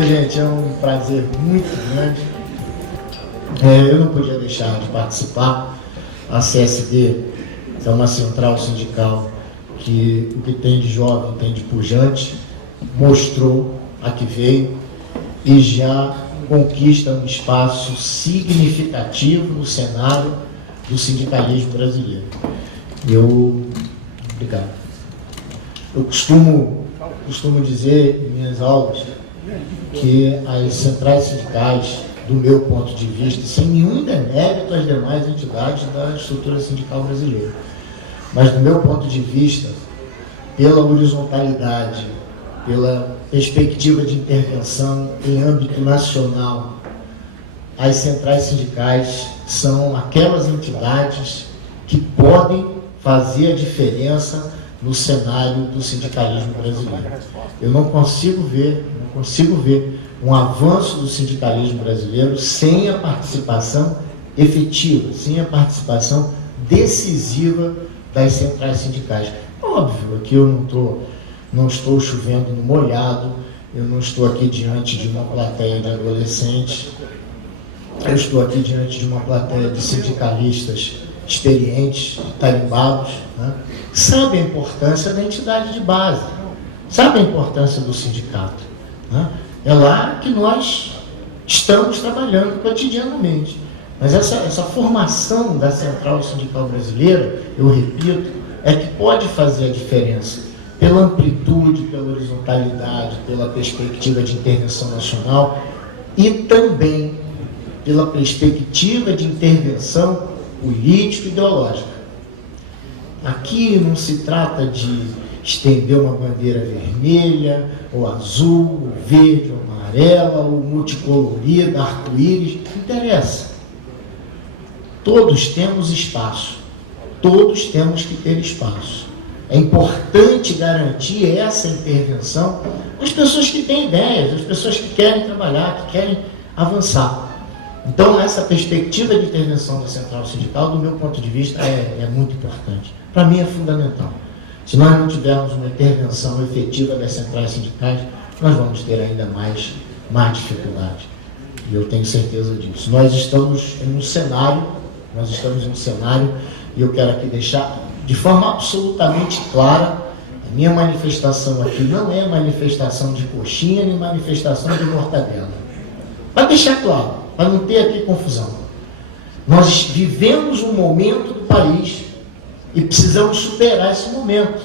Gente, é um prazer muito grande. Eu não podia deixar de participar. A CSD é uma central sindical que o que tem de jovem, tem de pujante, mostrou a que veio e já conquista um espaço significativo no cenário do sindicalismo brasileiro. Obrigado. Eu costumo dizer em minhas aulas que as centrais sindicais, do meu ponto de vista, sem nenhum demérito às demais entidades da estrutura sindical brasileira, mas do meu ponto de vista, pela horizontalidade, pela perspectiva de intervenção em âmbito nacional, as centrais sindicais são aquelas entidades que podem fazer a diferença no cenário do sindicalismo brasileiro. Eu não consigo ver um avanço do sindicalismo brasileiro sem a participação efetiva, sem a participação decisiva das centrais sindicais. Óbvio que eu não estou chovendo no molhado, eu não estou aqui diante de uma plateia de adolescentes, eu estou aqui diante de uma plateia de sindicalistas experientes, tarimbados, né? Sabe a importância da entidade de base, sabe a importância do sindicato, né? É lá que nós estamos trabalhando cotidianamente. Mas essa formação da central sindical brasileira, eu repito, é que pode fazer a diferença pela amplitude, pela horizontalidade, pela perspectiva de intervenção nacional e também pela perspectiva de intervenção político-ideológica. Aqui não se trata de estender uma bandeira vermelha, ou azul, ou verde, ou amarela, ou multicolorida, arco-íris, não interessa. Todos temos espaço, todos temos que ter espaço. É importante garantir essa intervenção às pessoas que têm ideias, às pessoas que querem trabalhar, que querem avançar. Então, essa perspectiva de intervenção da central sindical, do meu ponto de vista, é muito importante. Para mim, é fundamental. Se nós não tivermos uma intervenção efetiva das centrais sindicais, nós vamos ter ainda mais dificuldade. E eu tenho certeza disso. Nós estamos em um cenário, e eu quero aqui deixar de forma absolutamente clara, a minha manifestação aqui não é manifestação de coxinha, nem manifestação de mortadela. Para deixar claro, para não ter aqui confusão. Nós vivemos um momento do país e precisamos superar esse momento.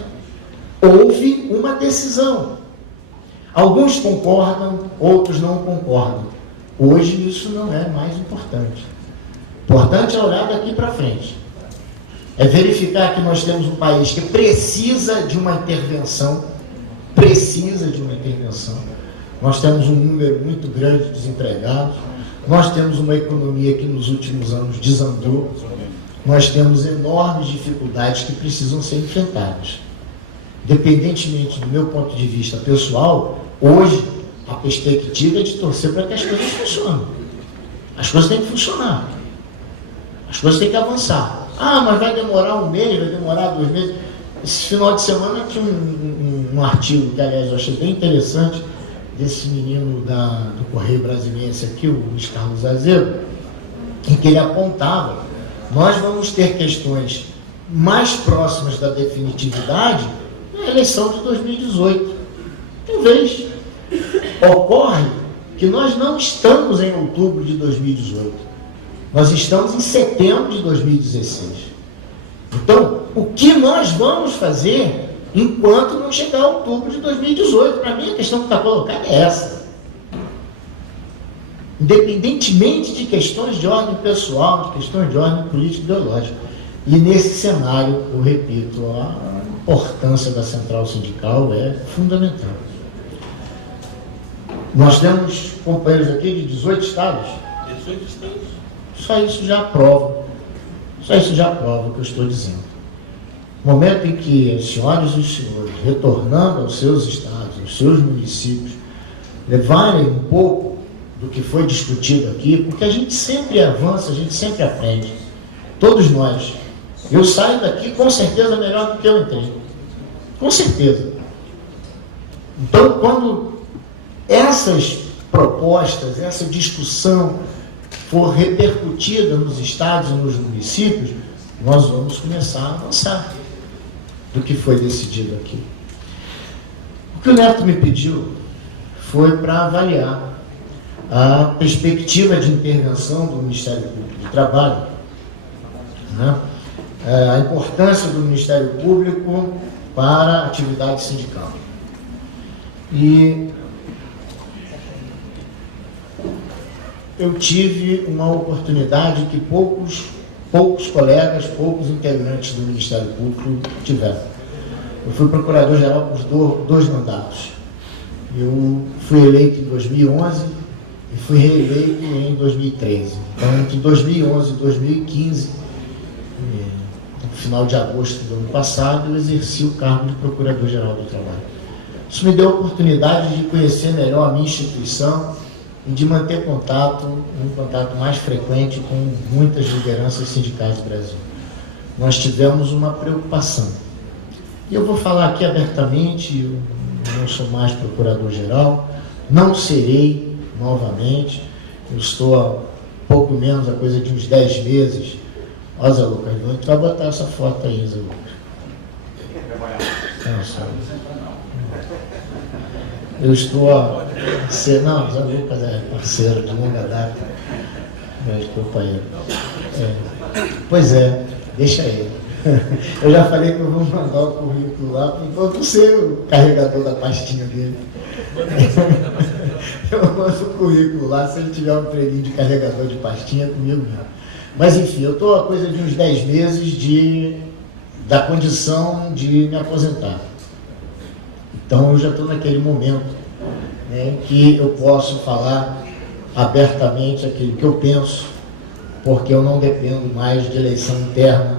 Houve uma decisão. Alguns concordam, outros não concordam. Hoje isso não é mais importante. Importante é olhar daqui para frente. É verificar que nós temos um país que precisa de uma intervenção. Nós temos um número muito grande de desempregados. Nós temos uma economia que nos últimos anos desandou. Nós temos enormes dificuldades que precisam ser enfrentadas. Independentemente do meu ponto de vista pessoal, hoje a perspectiva é de torcer para que as coisas funcionem. As coisas têm que funcionar. As coisas têm que avançar. Ah, mas vai demorar um mês, vai demorar 2 meses. Esse final de semana tinha um artigo que, aliás, eu achei bem interessante, desse menino do Correio Brasiliense aqui, o Luiz Carlos Azevedo, em que ele apontava: nós vamos ter questões mais próximas da definitividade na eleição de 2018. Talvez. Ocorre que nós não estamos em outubro de 2018. Nós estamos em setembro de 2016. Então, o que nós vamos fazer enquanto não chegar a outubro de 2018? Para mim, a questão que está colocada é essa. Independentemente de questões de ordem pessoal, de questões de ordem política e ideológica. E nesse cenário, eu repito, a importância da central sindical é fundamental. Nós temos companheiros aqui de 18 estados. 18 estados. Só isso já prova o que eu estou dizendo. No momento em que as senhoras e os senhores, retornando aos seus estados, aos seus municípios, levarem um pouco do que foi discutido aqui, porque a gente sempre avança, a gente sempre aprende. Todos nós. Eu saio daqui com certeza melhor do que eu entrei. Com certeza. Então, quando essas propostas, essa discussão for repercutida nos estados e nos municípios, nós vamos começar a avançar do que foi decidido aqui. O que o Neto me pediu foi para avaliar a perspectiva de intervenção do Ministério Público do Trabalho, né? A importância do Ministério Público para a atividade sindical. E eu tive uma oportunidade que poucos colegas, poucos integrantes do Ministério Público tiveram. Eu fui procurador-geral por 2 mandatos. Eu fui eleito em 2011 e fui reeleito em 2013. Então, entre 2011 e 2015, no final de agosto do ano passado, eu exerci o cargo de Procurador-Geral do Trabalho. Isso me deu a oportunidade de conhecer melhor a minha instituição e de manter um contato mais frequente com muitas lideranças sindicais do Brasil. Nós tivemos uma preocupação. E eu vou falar aqui abertamente, eu não sou mais Procurador-Geral, não serei novamente, eu estou há pouco menos, a coisa de uns 10 meses. Ó, Zé Lucas, a gente vai botar essa foto aí, Zé Lucas. Eu estou a ser... Não, Zé Lucas é parceiro de longa data, meu companheiro. Pois é, deixa ele. Eu já falei que eu vou mandar o currículo lá para eu ser o carregador da pastinha dele. Eu mando o currículo lá, se ele tiver um treininho de carregador de pastinha, comigo mesmo. Mas, enfim, eu estou a coisa de uns 10 meses da condição de me aposentar. Então, eu já estou naquele momento, né, em que eu posso falar abertamente aquilo que eu penso, porque eu não dependo mais de eleição interna,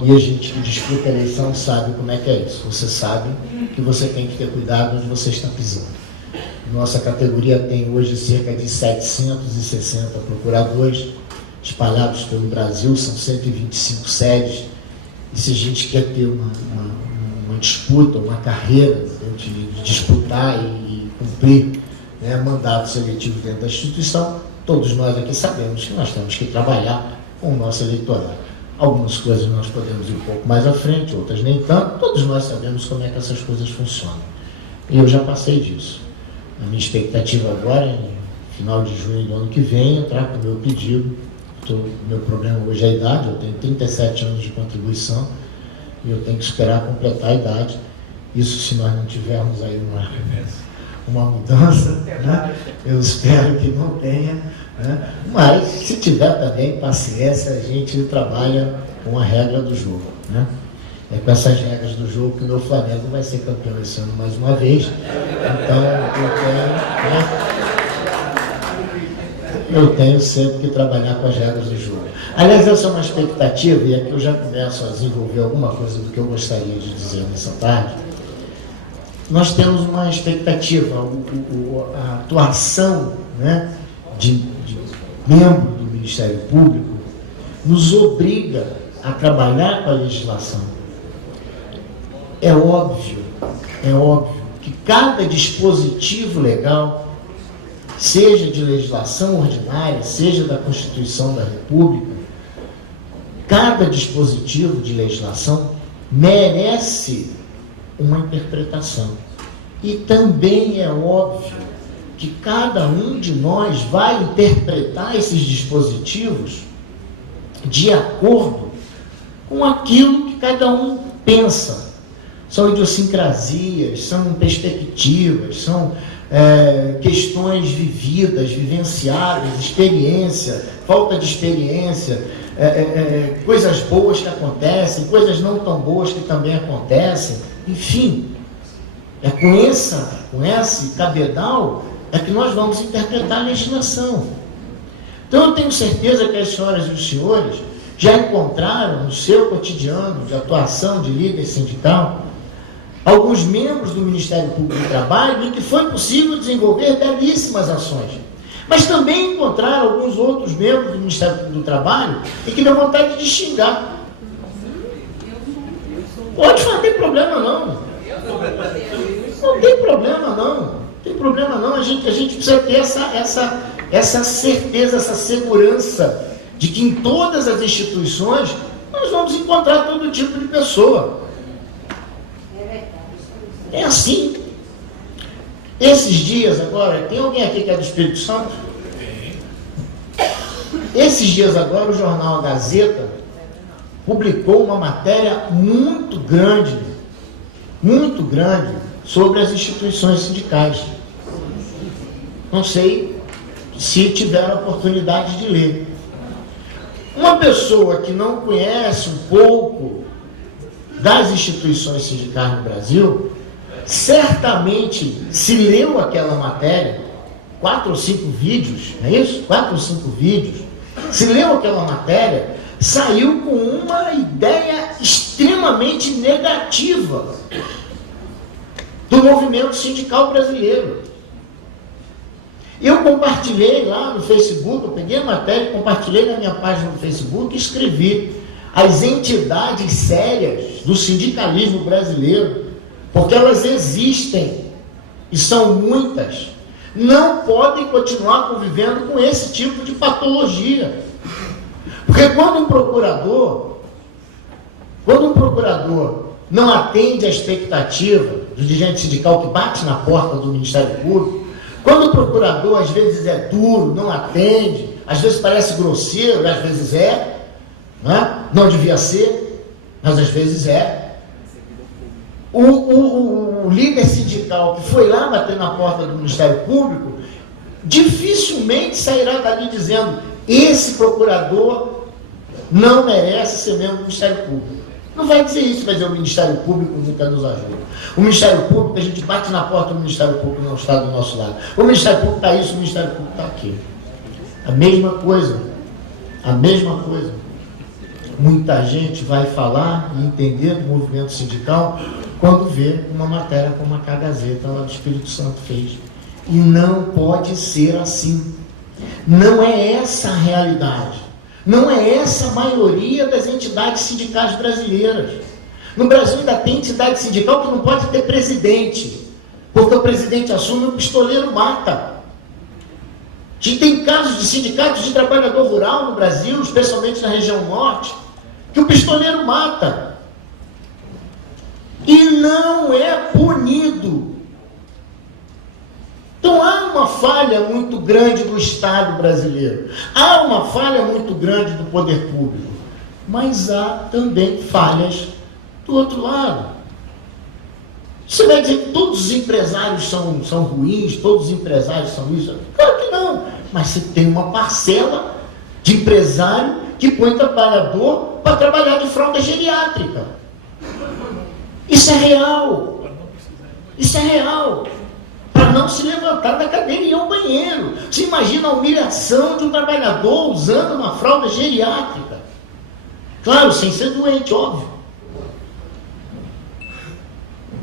e a gente que disputa a eleição sabe como é que é isso. Você sabe que você tem que ter cuidado onde você está pisando. Nossa categoria tem hoje cerca de 760 procuradores, espalhados pelo Brasil, são 125 sedes, e se a gente quer ter uma disputa, uma carreira de disputar e cumprir, né, mandato seletivo dentro da instituição, todos nós aqui sabemos que nós temos que trabalhar com o nosso eleitorado. Algumas coisas nós podemos ir um pouco mais à frente, outras nem tanto, todos nós sabemos como é que essas coisas funcionam. E eu já passei disso. A minha expectativa agora, em final de junho do ano que vem, entrar com o meu pedido. Meu problema hoje é a idade, eu tenho 37 anos de contribuição e eu tenho que esperar completar a idade. Isso se nós não tivermos aí uma mudança, né? Eu espero que não tenha, né? Mas se tiver também paciência, a gente trabalha com a regra do jogo, né? É com essas regras do jogo que o meu Flamengo vai ser campeão esse ano mais uma vez. Então eu tenho sempre que trabalhar com as regras do jogo. Aliás, essa é uma expectativa, e aqui eu já começo a desenvolver alguma coisa do que eu gostaria de dizer nessa tarde. Nós temos uma expectativa, a atuação, né, de membro do Ministério Público nos obriga a trabalhar com a legislação. É óbvio que cada dispositivo legal, seja de legislação ordinária, seja da Constituição da República, cada dispositivo de legislação merece uma interpretação. E também é óbvio que cada um de nós vai interpretar esses dispositivos de acordo com aquilo que cada um pensa. São idiosincrasias, são perspectivas, são questões vividas, vivenciadas, experiência, falta de experiência, coisas boas que acontecem, coisas não tão boas que também acontecem, enfim, é com esse cabedal é que nós vamos interpretar a legislação. Então eu tenho certeza que as senhoras e os senhores já encontraram no seu cotidiano de atuação de líder sindical alguns membros do Ministério Público do Trabalho em que foi possível desenvolver belíssimas ações. Mas também encontraram alguns outros membros do Ministério Público do Trabalho em que deu vontade de xingar. Pode falar, não tem problema não. Não tem problema não. Não tem problema não, a gente precisa ter essa certeza, essa segurança de que em todas as instituições nós vamos encontrar todo tipo de pessoa. É assim. Esses dias agora, tem alguém aqui que é do Espírito Santo? Esses dias agora o jornal A Gazeta publicou uma matéria muito grande sobre as instituições sindicais. Não sei se tiveram a oportunidade de ler. Uma pessoa que não conhece um pouco das instituições sindicais no Brasil, certamente, se leu aquela matéria, 4 ou 5 vídeos, não é isso? 4 ou 5 vídeos, se leu aquela matéria, saiu com uma ideia extremamente negativa do movimento sindical brasileiro. Eu compartilhei lá no Facebook, eu peguei a matéria, compartilhei na minha página no Facebook e escrevi: as entidades sérias do sindicalismo brasileiro, porque elas existem e são muitas, não podem continuar convivendo com esse tipo de patologia. Porque quando um procurador não atende à expectativa do dirigente sindical que bate na porta do Ministério Público, quando o procurador às vezes é duro, não atende, às vezes parece grosseiro, às vezes é, não devia ser, mas às vezes é. O líder sindical que foi lá bater na porta do Ministério Público dificilmente sairá dali dizendo: esse procurador não merece ser membro do Ministério Público. Não vai dizer isso, vai dizer: o Ministério Público nunca nos ajuda. O Ministério Público, a gente bate na porta do Ministério Público, não está do nosso lado. O Ministério Público está isso, o Ministério Público está aquilo. A mesma coisa. Muita gente vai falar e entender do movimento sindical quando vê uma matéria como a que a Gazeta lá do Espírito Santo fez. E não pode ser assim. Não é essa a realidade. Não é essa a maioria das entidades sindicais brasileiras. No Brasil ainda tem entidade sindical que não pode ter presidente, porque o presidente assume e o pistoleiro mata. A gente tem casos de sindicatos de trabalhador rural no Brasil, especialmente na região norte, que o pistoleiro mata. E não é punido. Então há uma falha muito grande do Estado brasileiro, há uma falha muito grande do poder público, mas há também falhas do outro lado. Você vai dizer que todos os empresários são ruins, todos os empresários são isso? Claro que não, mas você tem uma parcela de empresário que põe trabalhador para trabalhar de fralda geriátrica. Isso é real. Isso é real. Para não se levantar da cadeira e ir ao banheiro. Você imagina a humilhação de um trabalhador usando uma fralda geriátrica. Claro, sem ser doente, óbvio.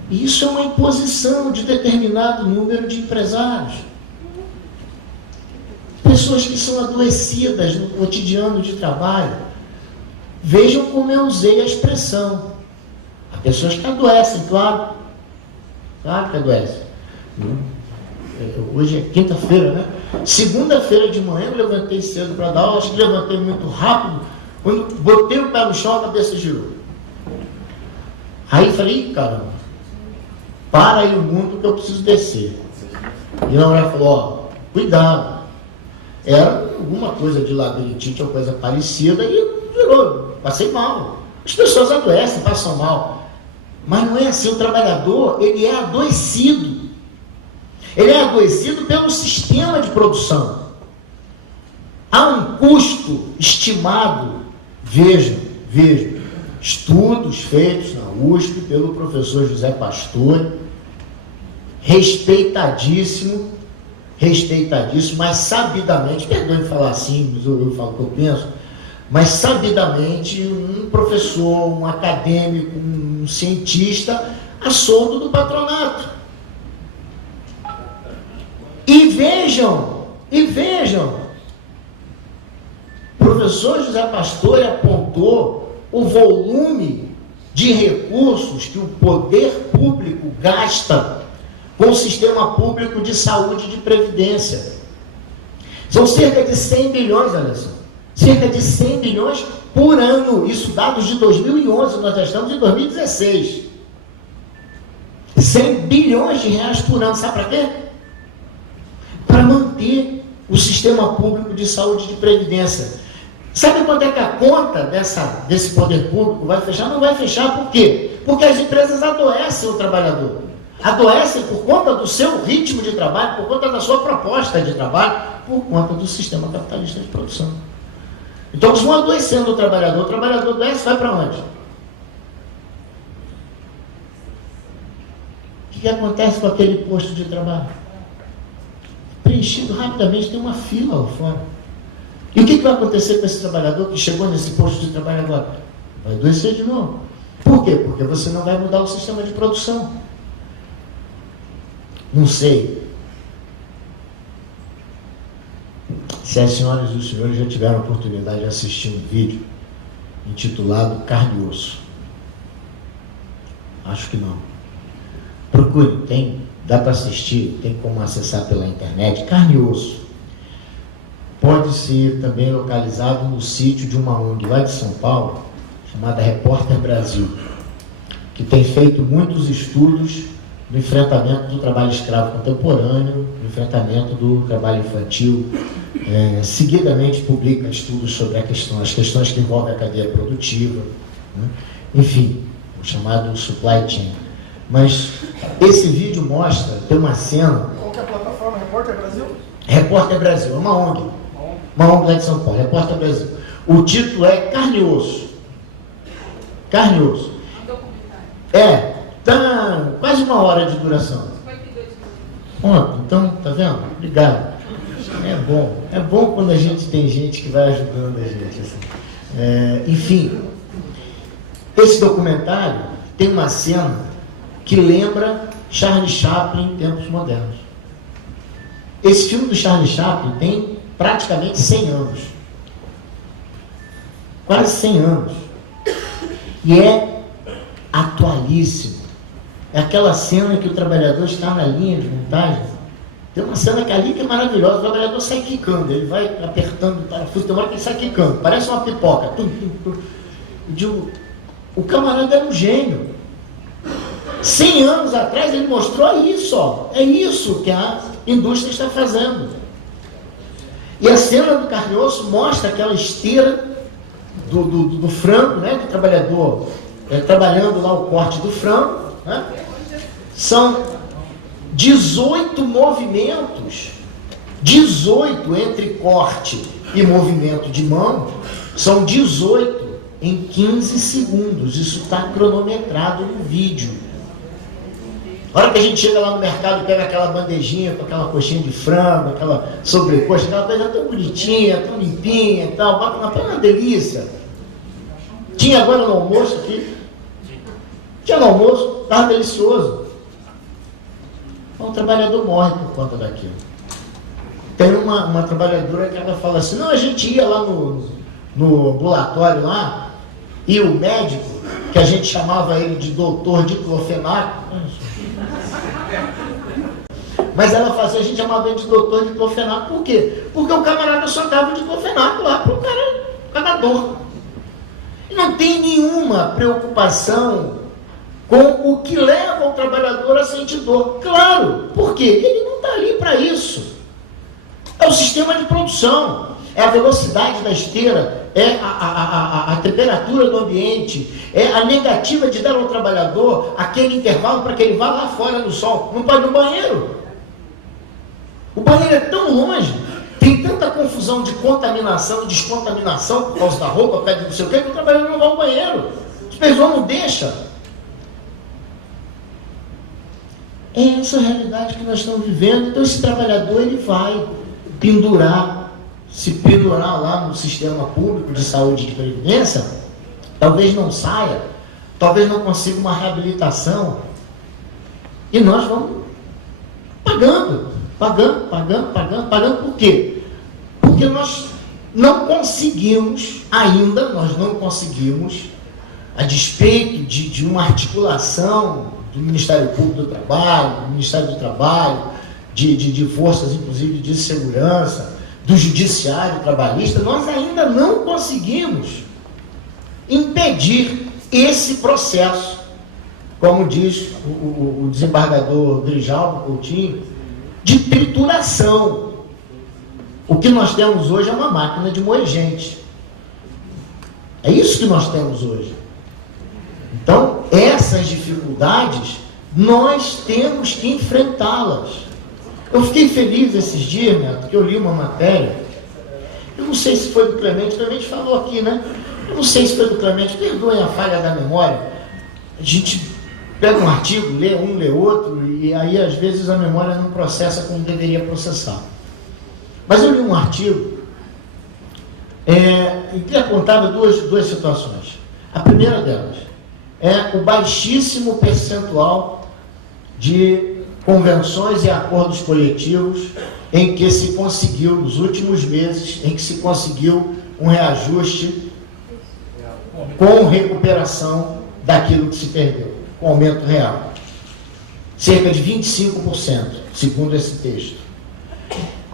Isso é uma imposição de determinado número de empresários. Pessoas que são adoecidas no cotidiano de trabalho. Vejam como eu usei a expressão. Há pessoas que adoecem, claro. Claro que adoecem. Hoje é quinta-feira, né? Segunda-feira de manhã eu levantei cedo para dar aula, acho que levantei muito rápido. Quando botei o pé no chão, a cabeça girou. Aí falei: caramba, para aí o mundo que eu preciso descer. E a mulher falou: ó, cuidado. Era alguma coisa de labirintite ou coisa parecida e virou, passei mal. As pessoas adoecem, passam mal. Mas não é assim, o trabalhador, ele é adoecido. Ele é adoecido pelo sistema de produção. Há um custo estimado, vejam, estudos feitos na USP pelo professor José Pastore, respeitadíssimo, mas sabidamente, perdoe falar assim, mas eu falo o que eu penso, mas sabidamente um professor, um acadêmico, um cientista, a soldo do patronato. E vejam, o professor José Pastore apontou o volume de recursos que o poder público gasta com o sistema público de saúde e de previdência. São cerca de 100 bilhões, olha só, cerca de 100 bilhões por ano, isso dados de 2011, nós já estamos em 2016. 100 bilhões de reais por ano, sabe para quê? Para manter o sistema público de saúde e de previdência. Sabe quanto é que a conta desse poder público vai fechar? Não vai fechar, por quê? Porque as empresas adoecem o trabalhador. Adoecem por conta do seu ritmo de trabalho, por conta da sua proposta de trabalho, por conta do sistema capitalista de produção. Então eles vão adoecendo o trabalhador adoece, vai para onde? O que acontece com aquele posto de trabalho? Preenchido rapidamente, tem uma fila lá fora. E o que vai acontecer com esse trabalhador que chegou nesse posto de trabalho agora? Vai adoecer de novo. Por quê? Porque você não vai mudar o sistema de produção. Não sei se as senhoras e os senhores já tiveram a oportunidade de assistir um vídeo intitulado Carne e Osso. Acho que não. Procure, dá para assistir, tem como acessar pela internet. Carne e Osso. Pode ser também localizado no sítio de uma ONG lá de São Paulo, chamada Repórter Brasil, que tem feito muitos estudos no enfrentamento do trabalho escravo contemporâneo, no enfrentamento do trabalho infantil. Seguidamente publica estudos sobre as questões que envolvem a cadeia produtiva, né? Enfim, o chamado supply chain. Mas esse vídeo mostra, tem uma cena... Qual que é a plataforma? Repórter Brasil? Repórter Brasil, é uma ONG. Uma ONG lá de São Paulo, Repórter Brasil. O título é Carne e Osso. Carne e Osso. Tá quase uma hora de duração. 52 minutos. Então, tá vendo? Obrigado. É bom quando a gente tem gente que vai ajudando a gente. Assim. Enfim, esse documentário tem uma cena que lembra Charlie Chaplin em tempos modernos. Esse filme do Charlie Chaplin tem praticamente 100 anos. Quase 100 anos. E é atualíssimo. É aquela cena que o trabalhador está na linha de montagem. Tem uma cena que ali que é maravilhosa. O trabalhador sai quicando, ele vai apertando o parafuso, tem uma hora que ele sai quicando, parece uma pipoca. Tum, tum, tum. Eu digo, o camarada era um gênio. 100 anos atrás ele mostrou isso, ó. É isso que a indústria está fazendo. E a cena do Carne e Osso mostra aquela esteira do frango, né? Do trabalhador trabalhando lá o corte do frango, né? São 18 movimentos, 18 entre corte e movimento de mão, são 18 em 15 segundos. Isso está cronometrado no vídeo. A hora que a gente chega lá no mercado e pega aquela bandejinha com aquela coxinha de frango, aquela sobrecoxa, aquela coisa tão bonitinha, tão limpinha e tal, bate uma delícia. Tinha agora no almoço aqui, tinha no almoço, estava delicioso. O trabalhador morre por conta daquilo. Tem uma trabalhadora que ela fala assim, não, a gente ia lá no ambulatório lá, e o médico, que a gente chamava ele de doutor diclofenaco, mas ela fazia, a gente chamava ele de doutor diclofenaco, por quê? Porque o camarada só dava o diclofenaco lá para o cara dor. E não tem nenhuma preocupação com o que leva o trabalhador a sentir dor. Claro, por quê? Ele não está ali para isso. É o sistema de produção, é a velocidade da esteira, é a temperatura do ambiente, é a negativa de dar ao trabalhador aquele intervalo para que ele vá lá fora no sol. Não pode ir no banheiro. O banheiro é tão longe, tem tanta confusão de contaminação e descontaminação por causa da roupa, pede não sei o que o trabalhador não vai ao banheiro. O supervisor não deixa. É essa a realidade que nós estamos vivendo. Então esse trabalhador ele vai se pendurar lá no sistema público de saúde e de previdência, talvez não saia, talvez não consiga uma reabilitação, e nós vamos pagando, por quê? Porque nós não conseguimos, a despeito de uma articulação do Ministério Público do Trabalho, do Ministério do Trabalho, de forças, inclusive, de segurança, do Judiciário Trabalhista, nós ainda não conseguimos impedir esse processo, como diz o desembargador Grijalvo Coutinho, de trituração. O que nós temos hoje é uma máquina de moer gente. É isso que nós temos hoje. Então, essas dificuldades, nós temos que enfrentá-las. Eu fiquei feliz esses dias, Neto, que eu li uma matéria, eu não sei se foi do Clemente, o Clemente falou aqui, né? Eu não sei se foi do Clemente, perdoem a falha da memória, a gente pega um artigo, lê um, lê outro, e aí às vezes a memória não processa como deveria processar. Mas eu li um artigo em que apontava duas situações. A primeira delas é o baixíssimo percentual de convenções e acordos coletivos em que se conseguiu, nos últimos meses, em que se conseguiu um reajuste com recuperação daquilo que se perdeu, com aumento real. Cerca de 25%, segundo esse texto.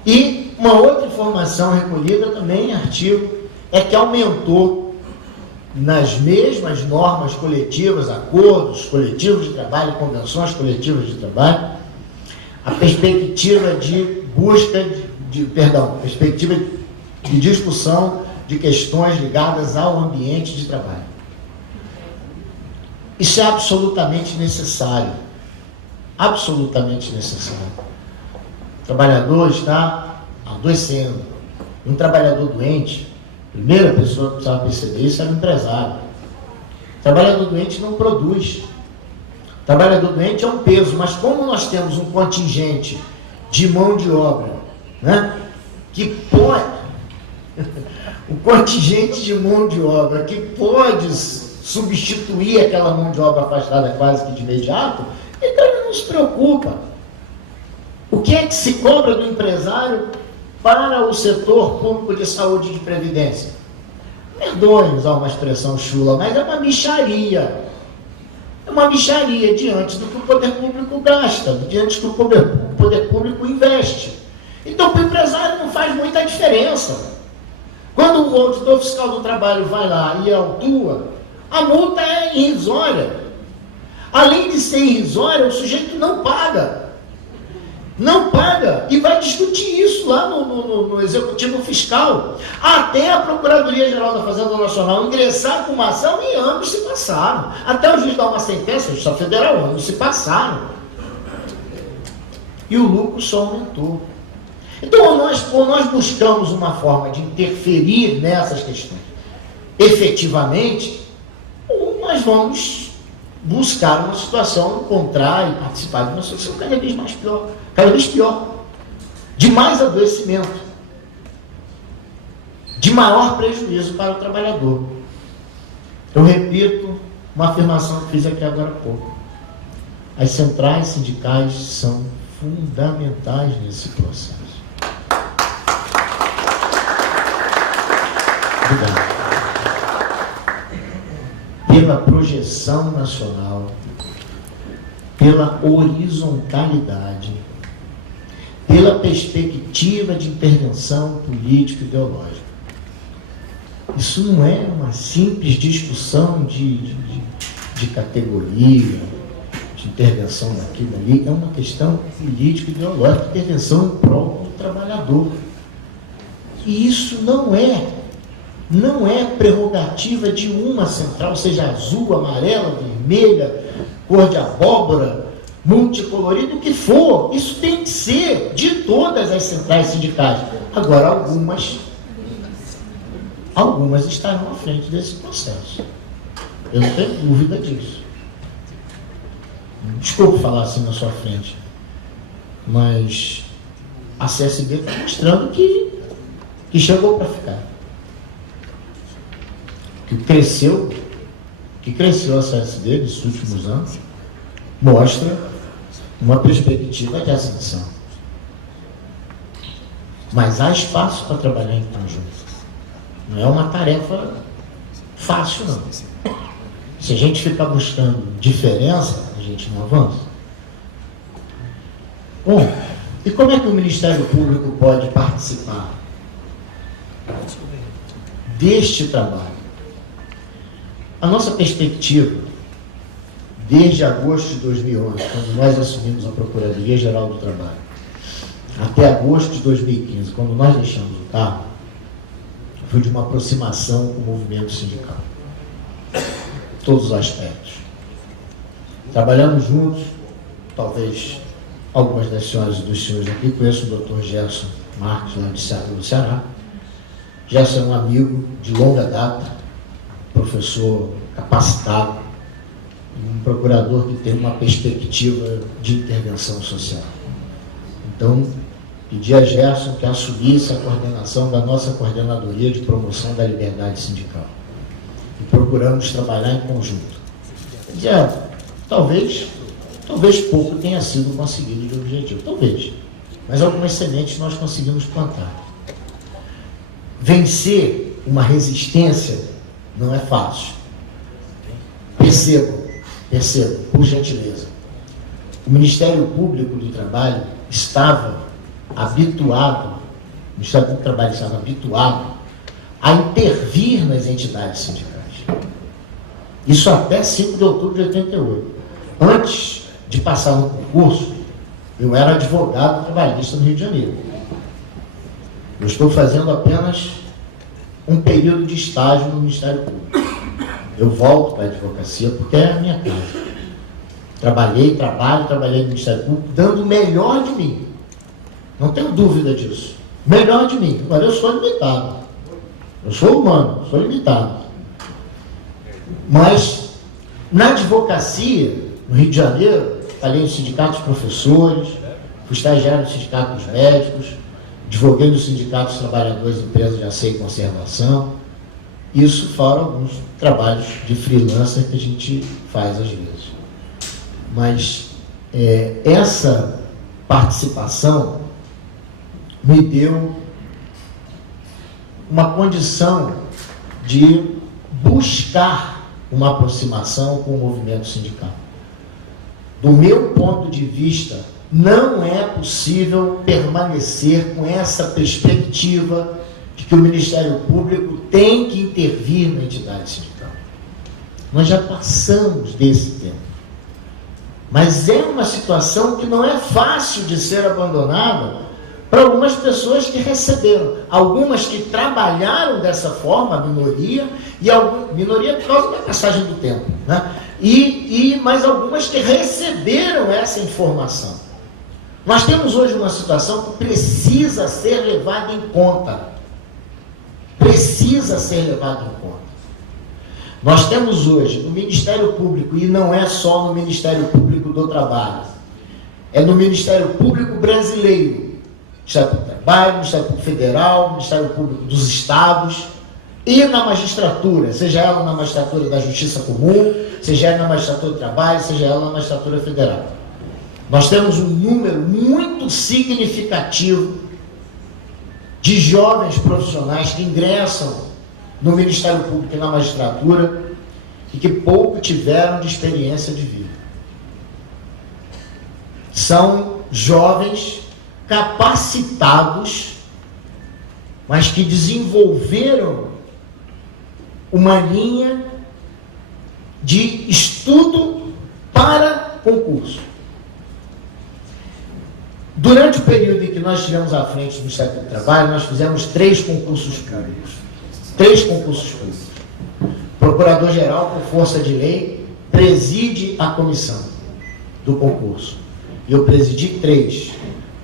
E uma outra informação recolhida também em artigo é que aumentou nas mesmas normas coletivas, acordos coletivos de trabalho, convenções coletivas de trabalho, a perspectiva de busca perspectiva de discussão de questões ligadas ao ambiente de trabalho. Isso é absolutamente necessário. Absolutamente necessário. O trabalhador está adoecendo. Um trabalhador doente, a primeira pessoa que precisava perceber isso era o empresário. O trabalhador doente não produz. O trabalhador doente é um peso, mas como nós temos um contingente de mão de obra, né, que pode, o contingente de mão de obra que pode substituir aquela mão de obra afastada quase que de imediato, então ele não se preocupa. O que é que se cobra do empresário para o setor público de saúde e de previdência? Perdoe usar uma expressão chula, mas é uma mixaria. É uma mixaria diante do que o poder público gasta, diante do que o poder público investe. Então, para o empresário não faz muita diferença. Quando o auditor fiscal do trabalho vai lá e autua, a multa é irrisória. Além de ser irrisória, o sujeito não paga. Não paga e vai discutir isso lá no Executivo Fiscal. Até a Procuradoria-Geral da Fazenda Nacional ingressar com uma ação e ambos se passaram. Até o juiz dar uma sentença, a Justiça Federal, ambos se passaram. E o lucro só aumentou. Então, nós buscamos uma forma de interferir nessas questões efetivamente, ou nós vamos buscar uma situação, encontrar e participar de uma situação cada vez mais pior, cada vez pior, de mais adoecimento, de maior prejuízo para o trabalhador. Eu repito uma afirmação que fiz aqui agora há pouco. As centrais sindicais são fundamentais nesse processo. Obrigado. Pela projeção nacional, pela horizontalidade, pela perspectiva de intervenção político-ideológica. Isso não é uma simples discussão de categoria, de intervenção daquilo ali, é uma questão político-ideológica, intervenção em prol do trabalhador. E isso não é prerrogativa de uma central, seja azul, amarela, vermelha, cor de abóbora, multicolorido, o que for. Isso tem que ser de todas as centrais sindicais. Agora, algumas estarão à frente desse processo. Eu não tenho dúvida disso. Desculpe falar assim na sua frente, mas a CSB está mostrando que chegou para ficar. Que cresceu a CSD nos últimos anos, mostra uma perspectiva de ascensão. Mas há espaço para trabalhar em conjunto. Não é uma tarefa fácil, não. Se a gente ficar buscando diferença, a gente não avança. Bom, e como é que o Ministério Público pode participar deste trabalho? A nossa perspectiva, desde agosto de 2011, quando nós assumimos a Procuradoria-Geral do Trabalho, até agosto de 2015, quando nós deixamos o cargo, foi de uma aproximação com o movimento sindical. Todos os aspectos. Trabalhamos juntos, talvez algumas das senhoras e dos senhores aqui conheçam o Dr. Gerson Marques, lá de Seattle, do Ceará. Gerson é um amigo de longa data, professor capacitado, um procurador que tem uma perspectiva de intervenção social. Então, pedi a Gerson que assumisse a coordenação da nossa coordenadoria de promoção da liberdade sindical. E procuramos trabalhar em conjunto. Dizia, talvez pouco tenha sido conseguido de objetivo, talvez. Mas algumas sementes nós conseguimos plantar. Vencer uma resistência não é fácil. Percebam, por gentileza. O Ministério Público do Trabalho estava habituado a intervir nas entidades sindicais. Isso até 5 de outubro de 88. Antes de passar no concurso, eu era advogado trabalhista no Rio de Janeiro. Eu estou fazendo apenas um período de estágio no Ministério Público. Eu volto para a advocacia porque é a minha casa. Trabalhei no Ministério Público dando o melhor de mim. Não tenho dúvida disso. Melhor de mim. Agora eu sou limitado. Eu sou humano, sou limitado. Mas na advocacia, no Rio de Janeiro, falei no sindicato dos professores, fui estagiário no sindicato dos médicos, advoguei no sindicato dos trabalhadores de empresas de asseio e conservação. Isso fora alguns trabalhos de freelancer que a gente faz às vezes. Mas essa participação me deu uma condição de buscar uma aproximação com o movimento sindical. Do meu ponto de vista, não é possível permanecer com essa perspectiva de que o Ministério Público tem que intervir na entidade sindical. Nós já passamos desse tempo. Mas é uma situação que não é fácil de ser abandonada para algumas pessoas que receberam. Algumas que trabalharam dessa forma, a minoria, minoria por causa da passagem do tempo, né? Mas algumas que receberam essa informação. Nós temos hoje uma situação que precisa ser levada em conta. Precisa ser levada em conta. Nós temos hoje no Ministério Público, e não é só no Ministério Público do Trabalho, é no Ministério Público brasileiro, Ministério Público do Trabalho, Ministério Público Federal, Ministério Público dos Estados, e na magistratura, seja ela na magistratura da Justiça Comum, seja ela na magistratura do Trabalho, seja ela na magistratura federal. Nós temos um número muito significativo de jovens profissionais que ingressam no Ministério Público e na magistratura e que pouco tiveram de experiência de vida. São jovens capacitados, mas que desenvolveram uma linha de estudo para concurso. Durante o período em que nós estivemos à frente do Ministério do Trabalho, nós fizemos 3 concursos públicos. 3 concursos públicos. Procurador-geral, por força de lei, preside a comissão do concurso. Eu presidi 3.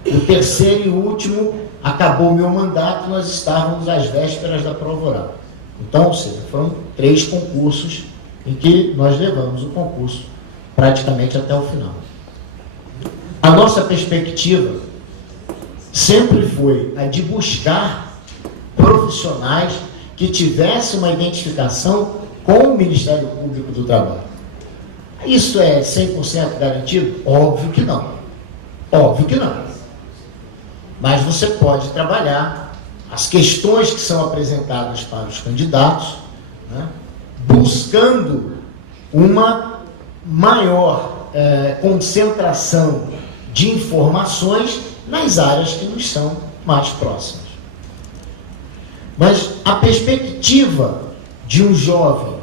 O terceiro e último, acabou o meu mandato, nós estávamos às vésperas da prova oral. Então, ou seja, foram 3 concursos em que nós levamos o concurso praticamente até o final. A nossa perspectiva sempre foi a de buscar profissionais que tivessem uma identificação com o Ministério Público do Trabalho. Isso é 100% garantido? Óbvio que não. Óbvio que não. Mas você pode trabalhar as questões que são apresentadas para os candidatos, né, buscando uma maior concentração de informações nas áreas que nos são mais próximas. Mas a perspectiva de um jovem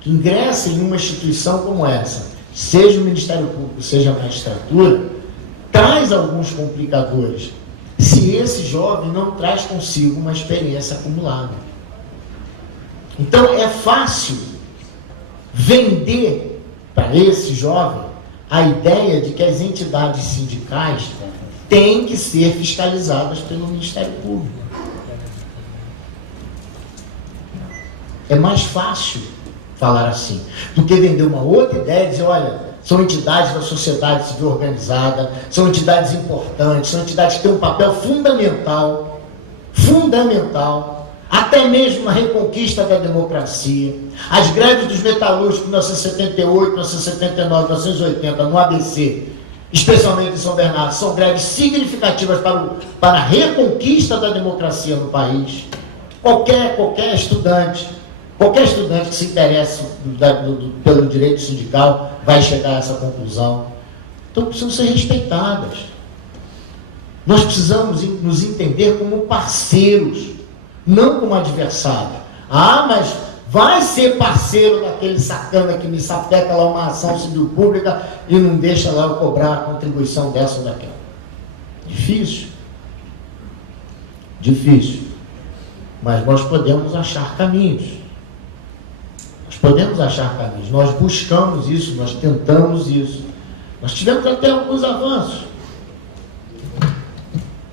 que ingressa em uma instituição como essa, seja o Ministério Público, seja a magistratura, traz alguns complicadores, se esse jovem não traz consigo uma experiência acumulada. Então, é fácil vender para esse jovem a ideia de que as entidades sindicais têm que ser fiscalizadas pelo Ministério Público. É mais fácil falar assim, do que vender uma outra ideia e dizer, olha, são entidades da sociedade civil organizada, são entidades importantes, são entidades que têm um papel fundamental, até mesmo na reconquista da democracia. As greves dos metalúrgicos de 1978, 1979, 1980, no ABC, especialmente em São Bernardo, são greves significativas para a reconquista da democracia no país. Qualquer estudante que se interesse pelo direito sindical vai chegar a essa conclusão. Então, precisam ser respeitadas. Nós precisamos nos entender como parceiros, não como adversários. Ah, mas vai ser parceiro daquele sacana que me sapeca lá uma ação civil pública e não deixa lá eu cobrar a contribuição dessa ou daquela. Difícil. Mas nós podemos achar caminhos. Nós buscamos isso, nós tentamos isso. Nós tivemos até alguns avanços.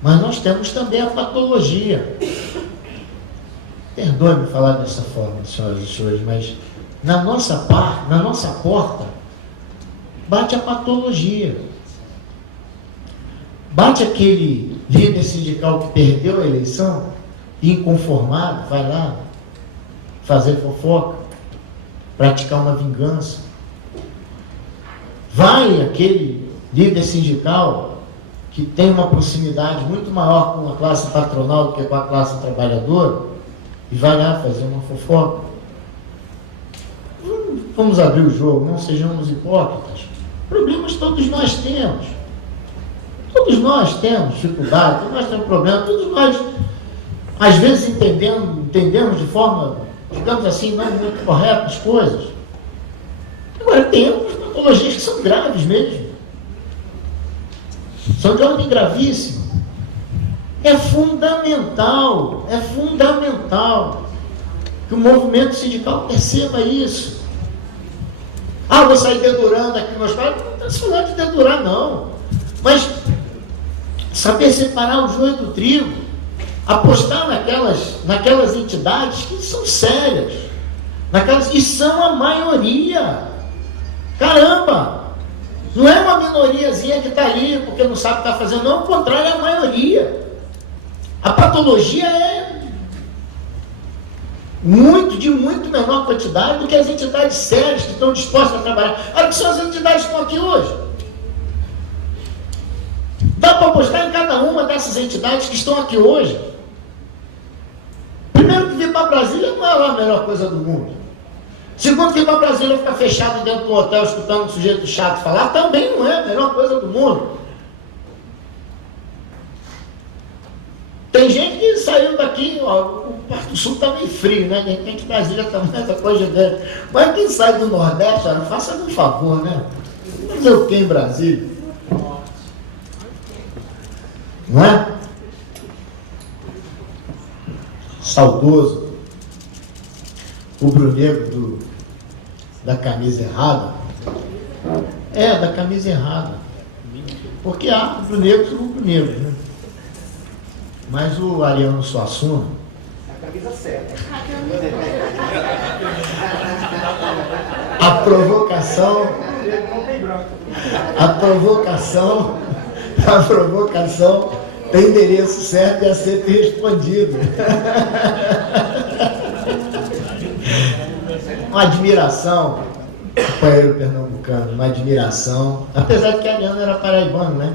Mas nós temos também a patologia. Perdoe-me falar dessa forma, senhoras e senhores, mas na nossa porta, bate a patologia. Bate aquele líder sindical que perdeu a eleição, inconformado, vai lá fazer fofoca, praticar uma vingança. Vai aquele líder sindical que tem uma proximidade muito maior com a classe patronal do que com a classe trabalhadora e vai lá fazer uma fofoca. Vamos abrir o jogo, não sejamos hipócritas. Problemas todos nós temos. Todos nós temos dificuldade, todos nós temos problemas, todos nós, às vezes, entendemos de forma, digamos assim, não muito correta as coisas. Agora, temos patologias que são graves mesmo. São de ordem gravíssima. É fundamental que o movimento sindical perceba isso. Ah, vou sair dedurando aqui meus pais. Não está se falando de dedurar, não. Mas saber separar o joio do trigo, apostar naquelas entidades que são sérias, e são a maioria. Caramba! Não é uma minoriazinha que está ali porque não sabe o que está fazendo, não, ao contrário, é a maioria. A patologia é de muito menor quantidade do que as entidades sérias que estão dispostas a trabalhar. Olha que são as entidades que estão aqui hoje. Dá para apostar em cada uma dessas entidades que estão aqui hoje. Primeiro, que vir para Brasília não é lá a melhor coisa do mundo. Segundo, que ir para Brasília ficar fechado dentro do hotel escutando um sujeito chato falar, também não é a melhor coisa do mundo. Tem gente que saiu daqui, ó, o Porto Sul está meio frio, né? De repente Brasília está mais essa coisa dele. Mas quem sai do Nordeste, olha, faça um favor, né? Fazer o que em Brasília? Não é? Saudoso rubro-negro da camisa errada. Da camisa errada. Porque há rubro-negros e rubro-negros, né? Mas o Ariano Suassuna, A camisa certa. a provocação tem endereço certo e a ser respondido. Uma admiração, companheiro pernambucano, uma admiração, apesar de que Ariano era paraibano, né?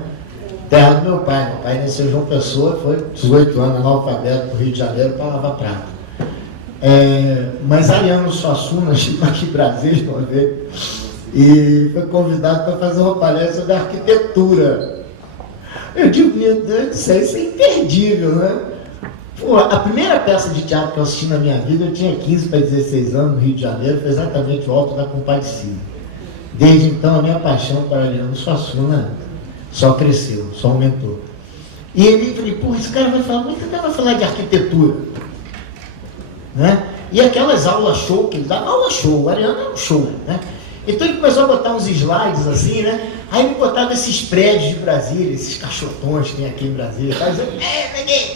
Terra do meu pai. Meu pai nasceu em João Pessoa, foi 18 anos, analfabeto, do Rio de Janeiro, para Lava Prata. Mas Ariano Suassuna chegou aqui em Brasília uma vez e foi convidado para fazer uma palestra sobre arquitetura. Eu digo, meu Deus do céu, isso é imperdível, né? Pô, a primeira peça de teatro que eu assisti na minha vida, eu tinha 15 para 16 anos, no Rio de Janeiro, foi exatamente o Alto da Compadecida. Desde então, a minha paixão para Ariano Suassuna só cresceu, só aumentou. E ele falou, pô, esse cara vai falar, muito tempo vai falar de arquitetura. Né? E aquelas aulas show que ele dava, aula show, o Ariano era um show, né? Então ele começou a botar uns slides assim, né? Aí ele botava esses prédios de Brasília, esses cachotões que tem aqui em Brasília, tá dizendo,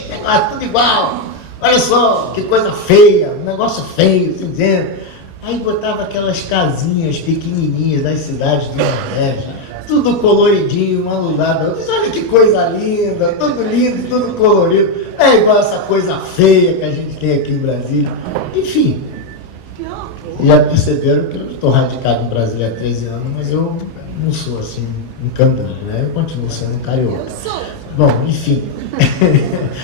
negócio tudo igual, olha só, que coisa feia, um negócio feio, assim dizendo. Aí botava aquelas casinhas pequenininhas das cidades do Nordeste, tudo coloridinho, uma lulada. Olha que coisa linda, tudo lindo, tudo colorido. É igual essa coisa feia que a gente tem aqui em Brasília. Enfim, já perceberam que eu estou radicado em Brasília há 13 anos, mas eu não sou assim um candango, né? Eu continuo sendo um carioca. Eu sou. Bom, enfim,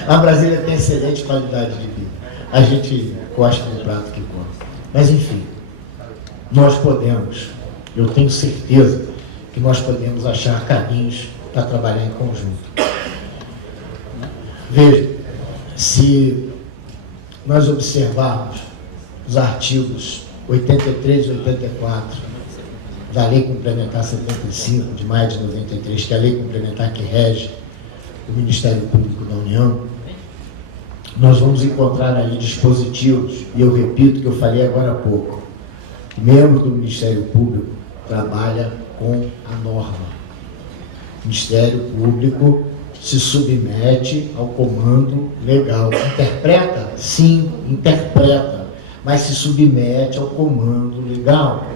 a Brasília tem excelente qualidade de vida. A gente gosta do prato que come. Mas enfim, nós podemos, eu tenho certeza que nós podemos achar caminhos para trabalhar em conjunto. Veja, se nós observarmos os artigos 83 e 84 da Lei Complementar 75, de maio de 93, que é a lei complementar que rege o Ministério Público da União, nós vamos encontrar ali dispositivos, e eu repito o que eu falei agora há pouco, o membro do Ministério Público trabalha com a norma. O Ministério Público se submete ao comando legal. Interpreta? Sim, interpreta, mas se submete ao comando legal.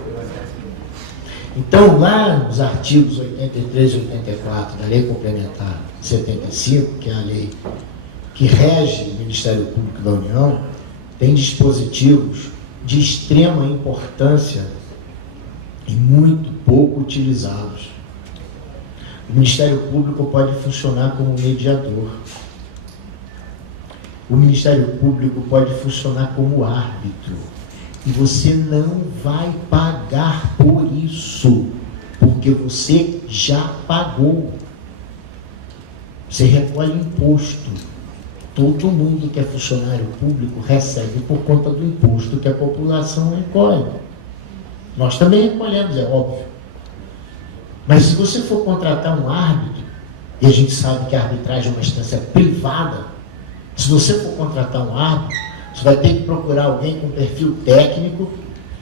Então, lá nos artigos 83 e 84 da Lei Complementar 75, que é a lei que rege o Ministério Público da União, tem dispositivos de extrema importância e muito pouco utilizados. O Ministério Público pode funcionar como mediador. O Ministério Público pode funcionar como árbitro. E você não vai pagar por isso, porque você já pagou. Você recolhe imposto. Todo mundo que é funcionário público recebe por conta do imposto que a população recolhe. Nós também recolhemos, é óbvio. Mas se você for contratar um árbitro, e a gente sabe que a arbitragem é uma instância privada, se você for contratar um árbitro, você vai ter que procurar alguém com perfil técnico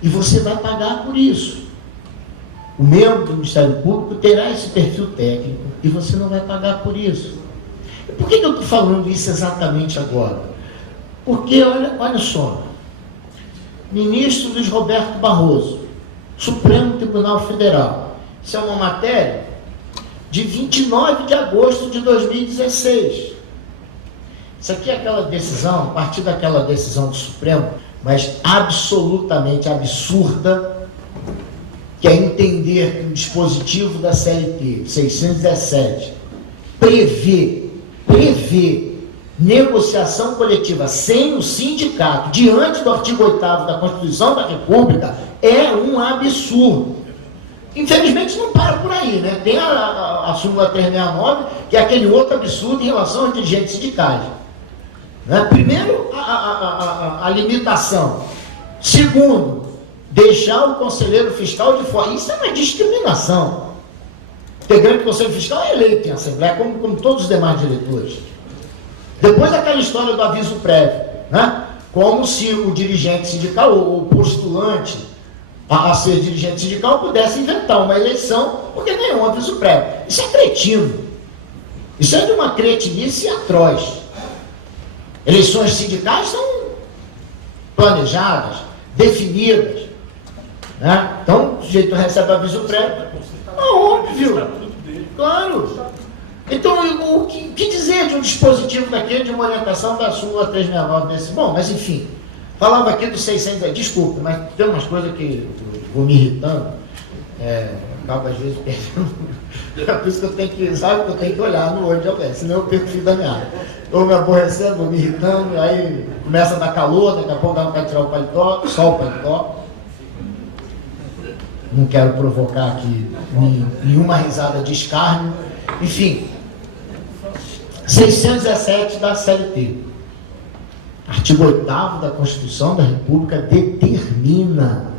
e você vai pagar por isso. O membro do Ministério Público terá esse perfil técnico e você não vai pagar por isso. E por que eu estou falando isso exatamente agora? Porque, olha só, ministro Luiz Roberto Barroso, Supremo Tribunal Federal, isso é uma matéria de 29 de agosto de 2016. Isso aqui é aquela decisão, a partir daquela decisão do Supremo, mas absolutamente absurda, que é entender que o dispositivo da CLT 617 prevê negociação coletiva sem o sindicato, diante do artigo 8º da Constituição da República, é um absurdo. Infelizmente não para por aí, né? Tem a súmula 369, que é aquele outro absurdo em relação aos dirigentes sindicais. Né? Primeiro, a limitação. Segundo, deixar o conselheiro fiscal de fora. Isso é uma discriminação. O integrante do Conselho Fiscal é eleito em Assembleia, como todos os demais diretores. Depois aquela história do aviso prévio, né? Como se o dirigente sindical, ou o postulante a ser dirigente sindical, pudesse inventar uma eleição porque ganhou um aviso prévio. Isso é cretino. Isso é de uma cretinice atroz. Eleições sindicais são planejadas, definidas. Né? Então, o sujeito recebe aviso prévio. É óbvio. Claro. Então, o que dizer de um dispositivo daquele, de uma orientação da súmula 369 desse? Bom, mas enfim, falava aqui dos 600, desculpa, mas tem umas coisas que eu vou me irritando, acabo às vezes perdendo, é por isso que eu tenho que, sabe, que eu tenho que olhar no olho de alguém, senão eu perco o fio da meada. vou me aborrecendo, vou me irritando, aí começa a dar calor, daqui a pouco dá vontade de tirar o paletó, só o paletó. Não quero provocar aqui nenhuma risada de escárnio. Enfim, 617 da CLT. Artigo 8º da Constituição da República determina.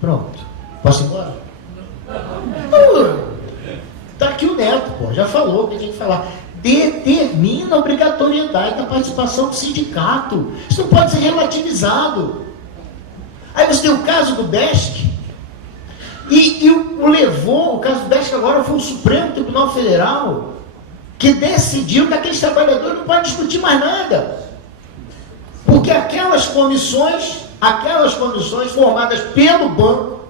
Pronto. Posso ir embora? Está aqui o Neto, pô, já falou o que tinha que falar. Determina a obrigatoriedade da participação do sindicato. Isso não pode ser relativizado. Aí você tem o caso do BESC, e o caso do BESC agora foi o Supremo Tribunal Federal, que decidiu que aqueles trabalhadores não podem discutir mais nada. Porque aquelas comissões formadas pelo banco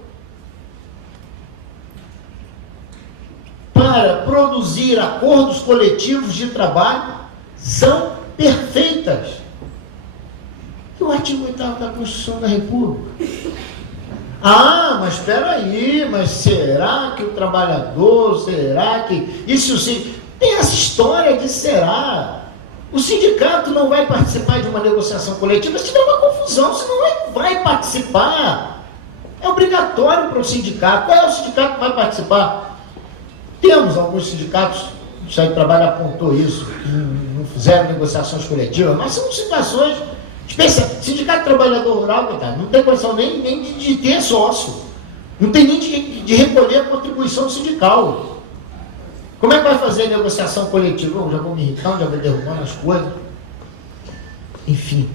para produzir acordos coletivos de trabalho são perfeitas. E o artigo 8º da Constituição da República? Ah, mas espera aí, mas será que o trabalhador, será que... Isso sim, tem essa história de será. O sindicato não vai participar de uma negociação coletiva se tiver uma confusão, senão ele vai participar. É obrigatório para o sindicato. Qual é o sindicato que vai participar? Temos alguns sindicatos, o Ministério do Trabalho apontou isso, que não fizeram negociações coletivas, mas são situações especiais. Sindicato Trabalhador Rural, coitado, não tem condição nem de ter sócio, não tem nem de recolher a contribuição sindical. Como é que vai fazer negociação coletiva? Eu já vou me irritando, já vou derrubando as coisas. Enfim,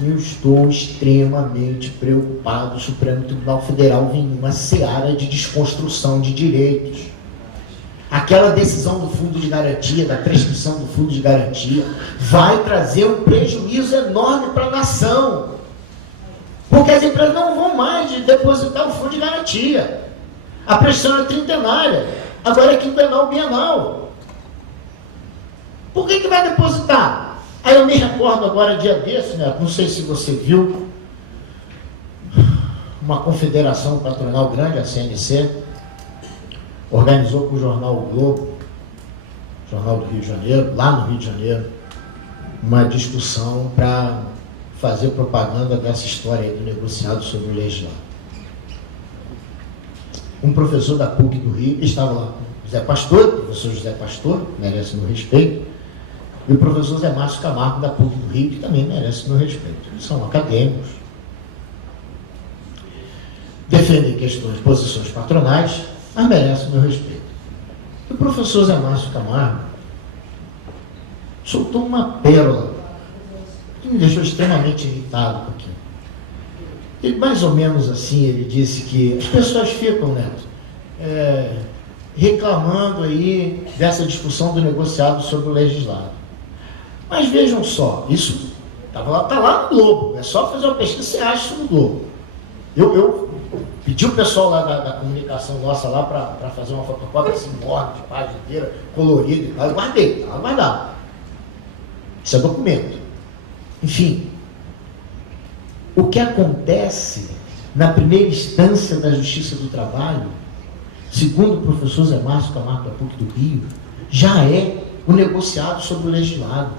eu estou extremamente preocupado. O Supremo Tribunal Federal vem em uma seara de desconstrução de direitos. Aquela decisão do fundo de garantia, da prescrição do fundo de garantia, vai trazer um prejuízo enorme para a nação. Porque as empresas não vão mais depositar o fundo de garantia. A prescrição é trintenária, agora é quinquenal, bienal. Por que vai depositar? Aí eu me recordo agora, dia desse, né? Não sei se você viu, uma confederação patronal grande, a CNC, organizou com o jornal O Globo, jornal do Rio de Janeiro, lá no Rio de Janeiro, uma discussão para fazer propaganda dessa história aí do negociado sobre o legislado. Um professor da PUC do Rio, estava lá, José Pastor, o professor José Pastor, merece meu respeito, e o professor Zé Márcio Camargo, da PUC do Rio, que também merece meu respeito. Eles são acadêmicos, defendem questões, posições patronais, mas merece o meu respeito. O professor Zé Márcio Camargo soltou uma pérola que me deixou extremamente irritado com aquilo. Ele, mais ou menos assim, ele disse que as pessoas ficam, Neto, reclamando aí dessa discussão do negociado sobre o legislado. Mas vejam só, isso está lá no Globo, é só fazer uma pesquisa, você acha isso no Globo. Eu pedi o pessoal lá da comunicação nossa lá para fazer uma fotocópia assim, enorme, de página inteira, colorida e tal. Eu guardei, estava guardado. Isso é documento. Enfim, o que acontece na primeira instância da Justiça do Trabalho, segundo o professor Zé Márcio Camargo da PUC do Rio, já é o negociado sobre o legislado.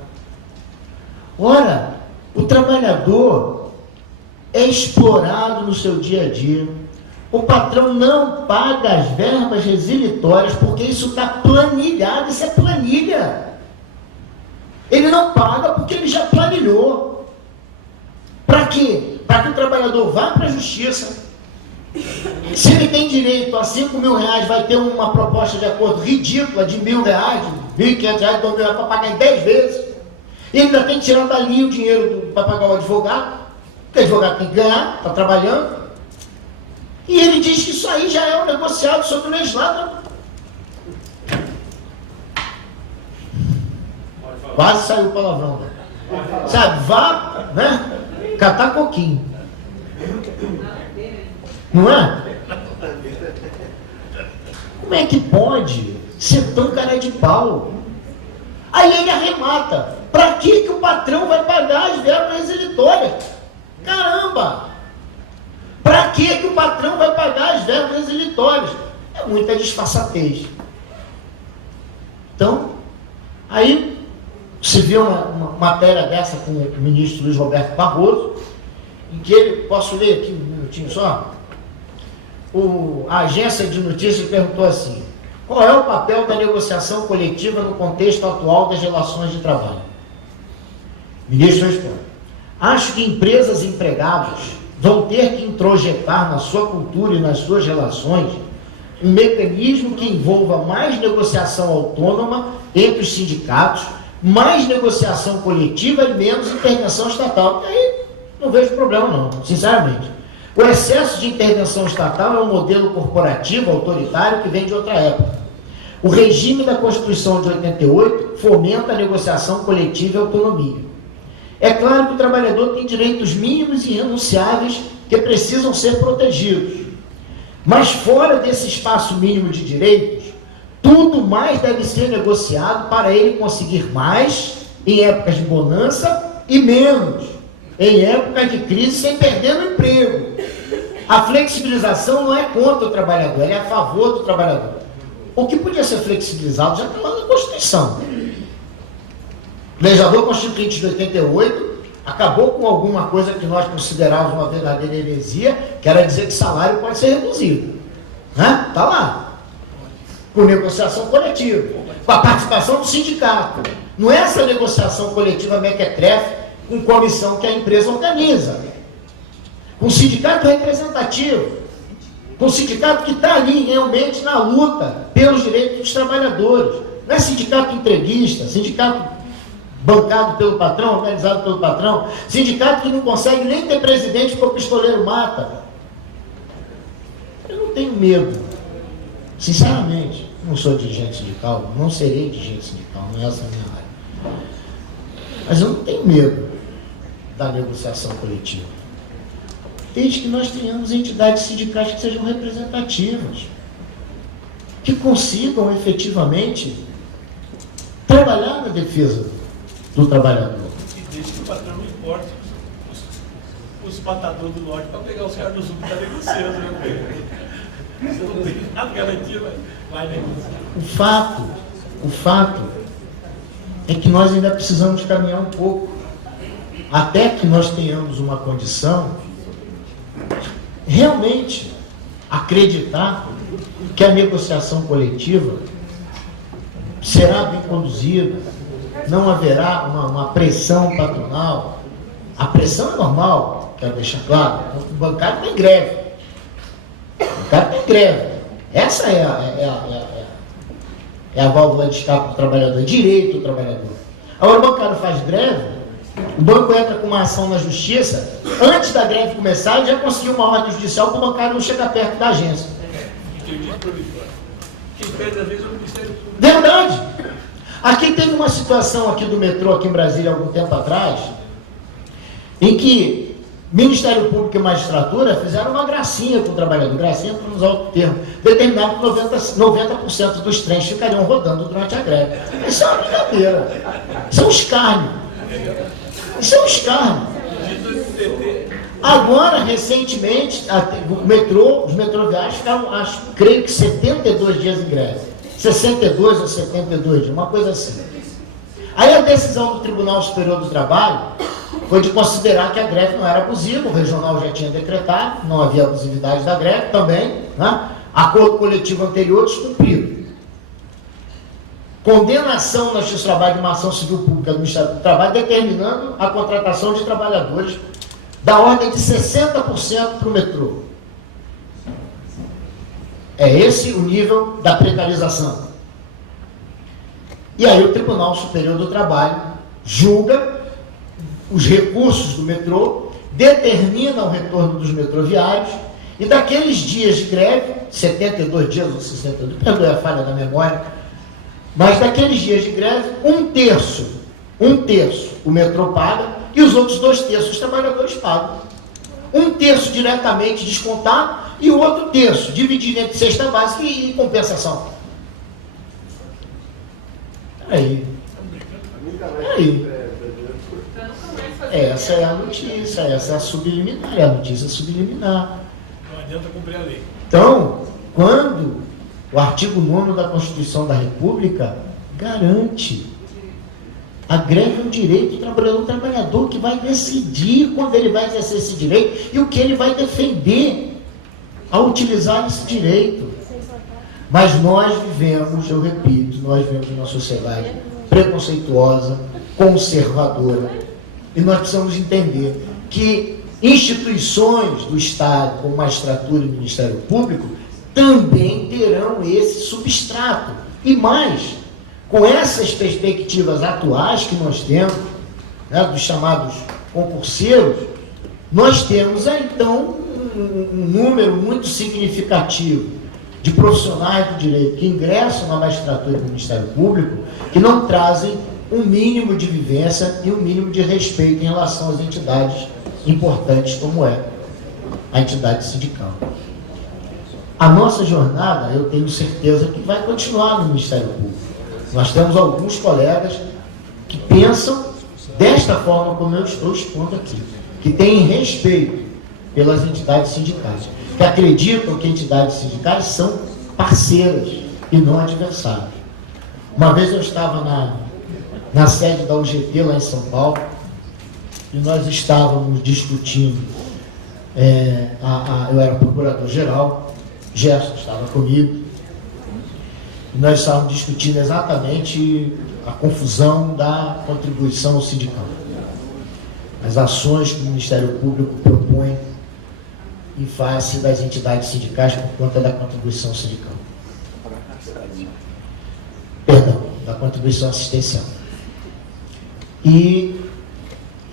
Ora, o trabalhador é explorado no seu dia a dia. O patrão não paga as verbas resilitórias, porque isso está planilhado, isso é planilha. Ele não paga porque ele já planilhou. Para quê? Para que o trabalhador vá para a justiça. Se ele tem direito a R$5.000, vai ter uma proposta de acordo ridícula de R$1.000, R$1.500, R$2.000 para pagar em 10 vezes. Ele ainda tem que tirar dali o dinheiro para pagar o advogado, porque o advogado tem que ganhar, está trabalhando. E ele diz que isso aí já é um negociado sobre o legislado. Quase saiu o palavrão. Sabe, vá, né? Catar coquinho. Não é? Como é que pode ser tão cara de pau? Aí ele arremata. Para que o patrão vai pagar as verbas resilitórias? Caramba! Para que o patrão vai pagar as verbas resilitórias? É muita disfarçatez. Então, Aí se vê uma matéria dessa com o ministro Luiz Roberto Barroso, em que ele, posso ler aqui um minutinho só? A agência de notícias perguntou assim: qual é o papel da negociação coletiva no contexto atual das relações de trabalho? O ministro responde: acho que empresas e empregados vão ter que introjetar na sua cultura e nas suas relações um mecanismo que envolva mais negociação autônoma entre os sindicatos, mais negociação coletiva e menos intervenção estatal. E aí não vejo problema não, sinceramente. O excesso de intervenção estatal é um modelo corporativo, autoritário, que vem de outra época. O regime da Constituição de 88 fomenta a negociação coletiva e autonomia. É claro que o trabalhador tem direitos mínimos e irrenunciáveis que precisam ser protegidos. Mas fora desse espaço mínimo de direitos, tudo mais deve ser negociado para ele conseguir mais em épocas de bonança e menos em épocas de crise sem perder o emprego. A flexibilização não é contra o trabalhador, ela é a favor do trabalhador. O que podia ser flexibilizado já está lá na Constituição. O legislador constituinte de 88 acabou com alguma coisa que nós considerávamos uma verdadeira heresia, que era dizer que salário pode ser reduzido. Né? Está lá. Com negociação coletiva, com a participação do sindicato. Não é essa negociação coletiva mequetrefe com comissão que a empresa organiza. Com sindicato representativo. Com sindicato que está ali realmente na luta pelos direitos dos trabalhadores. Não é sindicato entreguista, sindicato bancado pelo patrão, organizado pelo patrão, sindicato que não consegue nem ter presidente porque o pistoleiro mata. Eu não tenho medo, sinceramente, não sou dirigente sindical, não serei dirigente sindical, não é essa a minha área. Mas eu não tenho medo da negociação coletiva, desde que nós tenhamos entidades sindicais que sejam representativas, que consigam efetivamente trabalhar na defesa do trabalhador. E deixa que o patrão não importe os matadores do norte para pegar os caras do sul que estão negociando, né? Você não tem nada garantido, vai negociar. O fato é que nós ainda precisamos caminhar um pouco, até que nós tenhamos uma condição realmente acreditar que a negociação coletiva será bem conduzida, não haverá uma pressão patronal. A pressão é normal, quero deixar claro. O bancário tem greve. O bancário tem greve. Essa é a válvula de escape do trabalhador, é direito do trabalhador. Agora o bancário faz greve, o banco entra com uma ação na justiça, antes da greve começar, ele já conseguiu uma ordem judicial para o bancário não chegar perto da agência. Quem perde às vezes é o Ministério Público. Verdade! Aqui teve uma situação aqui do metrô, aqui em Brasília, algum tempo atrás, em que Ministério Público e Magistratura fizeram uma gracinha com o trabalhador, gracinha para usar outro termo, determinado que 90% dos trens ficariam rodando durante a greve. Isso é uma brincadeira. Isso é um escárnio. Isso é um escárnio. Agora, recentemente, os metroviários ficaram, creio que 72 dias em greve. 62 ou 72 dias, uma coisa assim. Aí a decisão do Tribunal Superior do Trabalho foi de considerar que a greve não era abusiva, o regional já tinha decretado, não havia abusividade da greve também, né? Acordo coletivo anterior descumprido. Condenação na Justiça do Trabalho de uma ação civil pública do Ministério do Trabalho, determinando a contratação de trabalhadores da ordem de 60% para o metrô. É esse o nível da precarização. E aí o Tribunal Superior do Trabalho julga os recursos do metrô, determina o retorno dos metroviários, e daqueles dias de greve, 72 dias ou 62, perdoe a falha da memória, mas daqueles dias de greve, um terço o metrô paga, e os outros 2/3 os trabalhadores pagam. Um terço diretamente descontado, e o outro terço dividido entre cesta básica e compensação. Aí. Essa é a notícia, essa é a subliminar, é a notícia subliminar. Não adianta cumprir a lei. Então, quando o artigo 9º da Constituição da República garante A greve é um direito do trabalhador. O trabalhador que vai decidir quando ele vai exercer esse direito e o que ele vai defender ao utilizar esse direito. Mas nós vivemos, eu repito, nós vivemos uma sociedade preconceituosa, conservadora, e nós precisamos entender que instituições do Estado, como magistratura e Ministério Público, também terão esse substrato. E mais, com essas perspectivas atuais que nós temos, né, dos chamados concurseiros, nós temos então um número muito significativo de profissionais do direito que ingressam na magistratura e no Ministério Público, que não trazem um mínimo de vivência e um mínimo de respeito em relação às entidades importantes como é a entidade sindical. A nossa jornada, eu tenho certeza que vai continuar no Ministério Público. Nós temos alguns colegas que pensam desta forma como eu estou expondo aqui, que têm respeito pelas entidades sindicais, que acreditam que entidades sindicais são parceiras e não adversários. Uma vez eu estava na sede da UGT lá em São Paulo, e nós estávamos discutindo, eu era procurador-geral, Gerson estava comigo, e nós estávamos discutindo exatamente a confusão da contribuição sindical, as ações que o Ministério Público propõe em face das entidades sindicais por conta da contribuição sindical. Perdão, da contribuição assistencial. E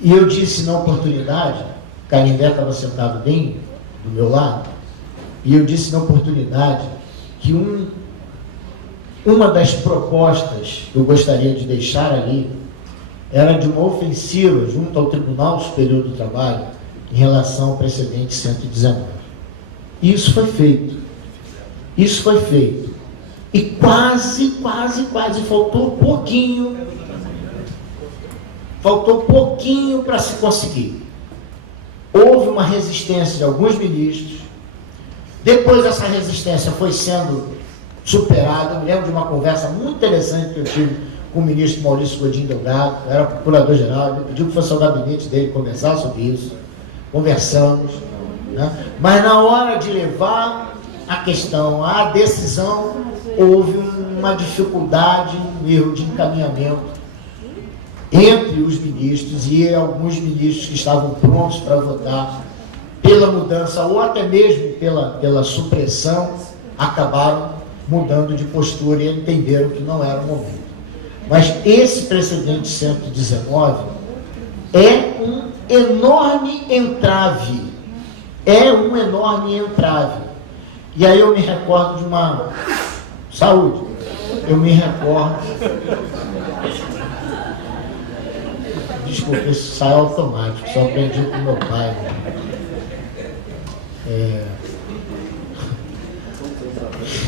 eu disse na oportunidade, Canindé estava sentado bem do meu lado, e eu disse na oportunidade que uma das propostas que eu gostaria de deixar ali era de uma ofensiva junto ao Tribunal Superior do Trabalho em relação ao precedente 119. E isso foi feito. Isso foi feito. E quase faltou pouquinho para se conseguir. Houve uma resistência de alguns ministros. Depois essa resistência foi sendo superada. Eu me lembro de uma conversa muito interessante que eu tive com o ministro Maurício Godinho Delgado, eu era procurador-geral, ele pediu que fosse ao gabinete dele conversar sobre isso. Conversamos, né? Mas na hora de levar a questão à decisão, houve uma dificuldade, um erro de encaminhamento entre os ministros, e alguns ministros que estavam prontos para votar pela mudança ou até mesmo pela supressão, acabaram mudando de postura e entenderam que não era o momento. Mas esse precedente 119 é um enorme entrave. É um enorme entrave. E aí eu me recordo de uma... Saúde. Eu me recordo... Desculpa, isso sai automático. Só aprendi com meu pai. É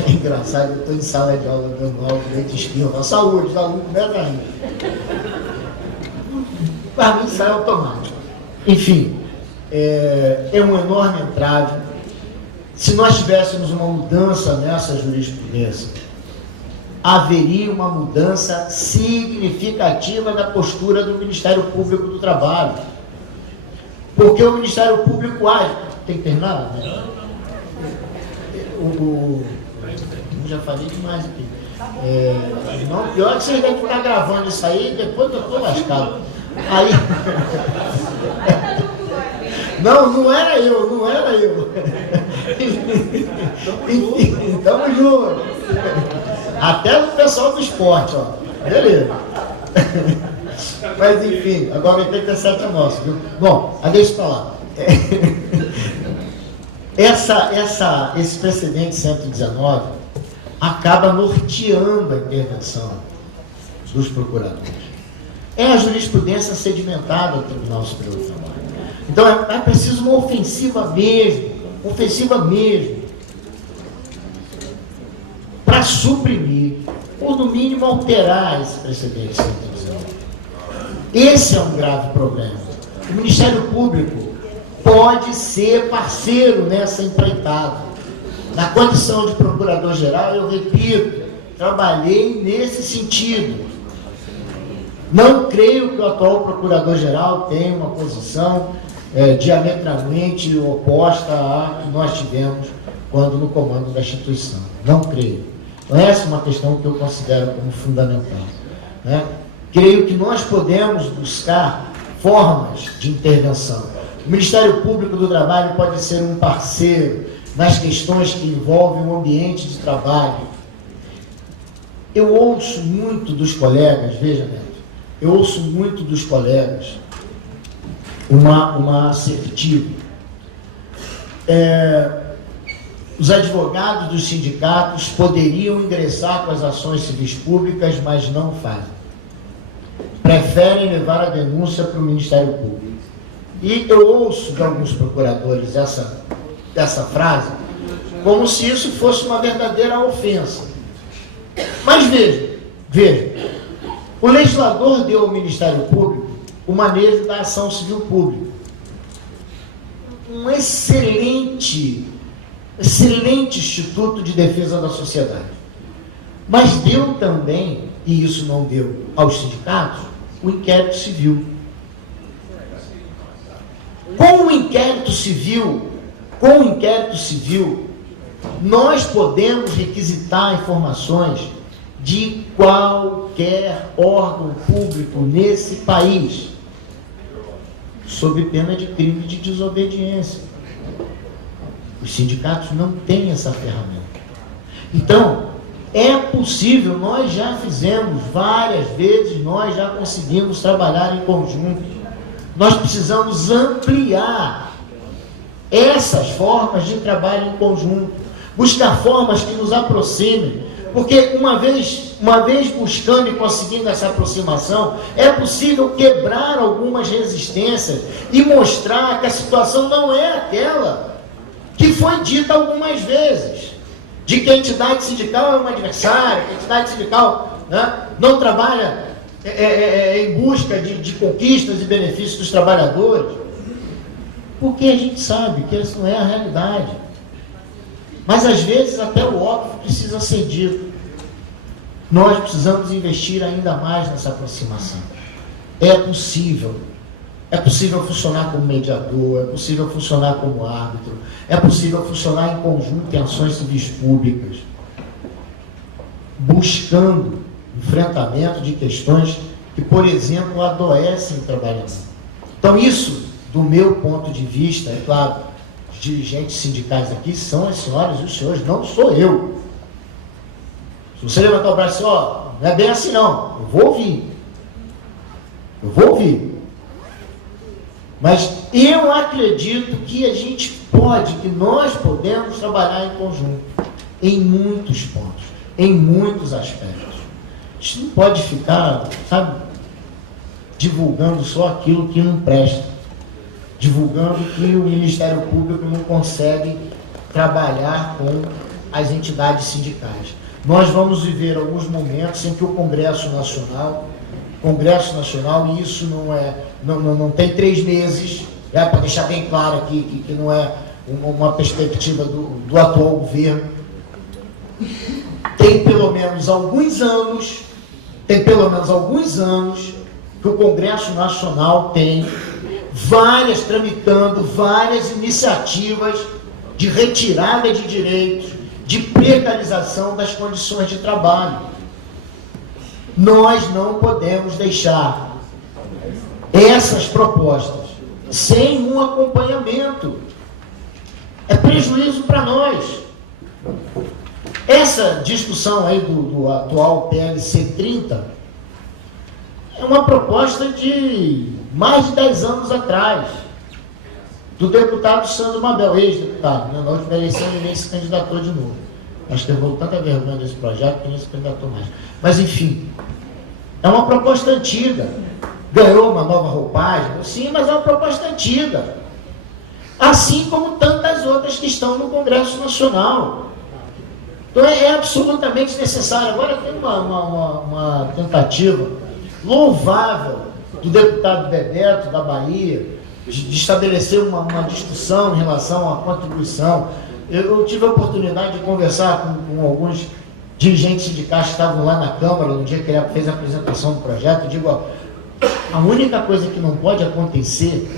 engraçado, eu estou em sala de aula dando aula de leite espirro. Saúde, os alunos começam a rir. Para mim sai automático. Enfim, é um enorme entrave. Se nós tivéssemos uma mudança nessa jurisprudência, haveria uma mudança significativa da postura do Ministério Público do Trabalho. Porque o Ministério Público age... Tem que terminar? Né? Eu já falei demais aqui. Não, pior que vocês devem ficar gravando isso aí, depois eu estou lascado. Aí... Não era eu. Tamo junto. Até o pessoal do esporte, ó. Beleza. Mas enfim, agora o 87 é nosso, viu? Bom, deixa eu falar. Esse precedente 119 acaba norteando a intervenção dos procuradores. É a jurisprudência sedimentada do Tribunal Superior do Trabalho. Então é preciso uma ofensiva mesmo, para suprimir, ou no mínimo alterar esse precedente 119. Esse é um grave problema. O Ministério Público pode ser parceiro nessa empreitada. Na condição de procurador-geral, eu repito, trabalhei nesse sentido. Não creio que o atual procurador-geral tenha uma posição diametralmente oposta à que nós tivemos quando no comando da instituição. Não creio. Então, essa é uma questão que eu considero como fundamental, né? Creio que nós podemos buscar formas de intervenção. O Ministério Público do Trabalho pode ser um parceiro nas questões que envolvem o ambiente de trabalho. Eu ouço muito dos colegas, veja, Neto, eu ouço muito dos colegas uma assertiva. Os advogados dos sindicatos poderiam ingressar com as ações civis públicas, mas não fazem. Preferem levar a denúncia para o Ministério Público. E eu ouço de alguns procuradores essa frase como se isso fosse uma verdadeira ofensa. Mas veja, o legislador deu ao Ministério Público o manejo da ação civil pública. Um excelente instituto de defesa da sociedade. Mas deu também, e isso não deu aos sindicatos, o inquérito civil. Com o inquérito civil, nós podemos requisitar informações de qualquer órgão público nesse país, sob pena de crime de desobediência. Os sindicatos não têm essa ferramenta. Então, é possível, nós já fizemos várias vezes, nós já conseguimos trabalhar em conjunto. Nós precisamos ampliar essas formas de trabalho em conjunto, buscar formas que nos aproximem, porque uma vez buscando e conseguindo essa aproximação, é possível quebrar algumas resistências e mostrar que a situação não é aquela que foi dita algumas vezes, de que a entidade sindical é uma adversária, que a entidade sindical, né, não trabalha em busca de conquistas e benefícios dos trabalhadores, porque a gente sabe que essa não é a realidade. Mas às vezes até o óbvio precisa ser dito. Nós precisamos investir ainda mais nessa aproximação. É possível funcionar como mediador, é possível funcionar como árbitro, é possível funcionar em conjunto em ações civis públicas, buscando enfrentamento de questões que, por exemplo, adoecem o trabalhador. Então, isso, do meu ponto de vista, é claro, os dirigentes sindicais aqui são as senhoras e os senhores, não sou eu. Se você levantar o braço e dizer, não é bem assim não, eu vou ouvir. Mas eu acredito que a gente pode, que nós podemos trabalhar em conjunto, em muitos pontos, em muitos aspectos. A gente não pode ficar, divulgando só aquilo que não presta, divulgando que o Ministério Público não consegue trabalhar com as entidades sindicais. Nós vamos viver alguns momentos em que o Congresso Nacional, e isso não tem 3 meses, para deixar bem claro aqui que não é uma perspectiva do atual governo, tem pelo menos alguns anos que o Congresso Nacional tem tramitando várias iniciativas de retirada de direitos, de precarização das condições de trabalho. Nós não podemos deixar essas propostas sem um acompanhamento. É prejuízo para nós. Essa discussão aí do atual PLC 30 é uma proposta de mais de 10 anos atrás, do deputado Sandro Mabel, ex-deputado, na última eleição ele nem se candidatou de novo. Acho que levou tanta vergonha desse projeto que nem se candidatou mais. Mas, enfim, é uma proposta antiga. Ganhou uma nova roupagem, sim, mas é uma proposta antiga. Assim como tantas outras que estão no Congresso Nacional. Então, é absolutamente necessário. Agora tem uma tentativa louvável do deputado Bebeto, da Bahia, de estabelecer uma discussão em relação à contribuição. Eu tive a oportunidade de conversar com alguns dirigentes sindicais que estavam lá na Câmara no dia que ele fez a apresentação do projeto. Eu digo, A única coisa que não pode acontecer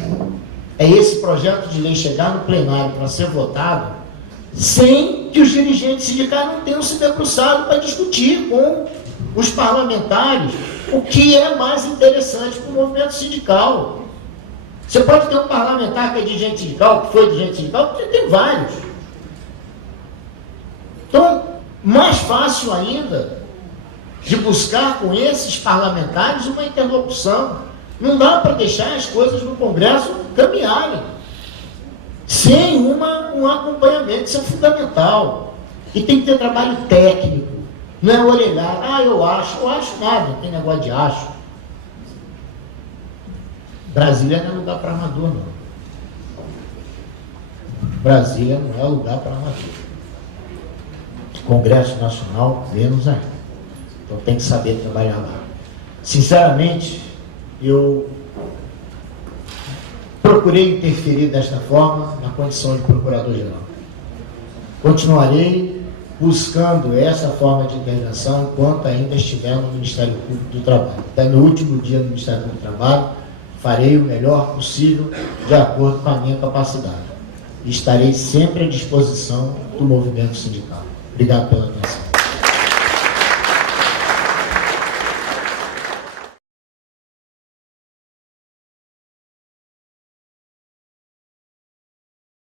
é esse projeto de lei chegar no plenário para ser votado sem que os dirigentes sindicais não tenham se debruçado para discutir com os parlamentares o que é mais interessante para o movimento sindical. Você pode ter um parlamentar que é dirigente sindical, que foi dirigente sindical, porque tem vários. Então, mais fácil ainda de buscar com esses parlamentares uma interlocução. Não dá para deixar as coisas no Congresso caminharem sem um acompanhamento. Isso é fundamental. E tem que ter trabalho técnico. Não é orelhar. Eu acho nada, não tem negócio de acho. Brasília não é lugar para amador, não. Brasília não é lugar para amador. Congresso Nacional, menos ainda. Então tem que saber trabalhar lá. Sinceramente, eu procurei interferir desta forma na condição de procurador-geral. Continuarei buscando essa forma de intervenção enquanto ainda estiver no Ministério Público do Trabalho. Até no último dia no Ministério Público do Trabalho, farei o melhor possível de acordo com a minha capacidade. E estarei sempre à disposição do movimento sindical. Obrigado pela atenção.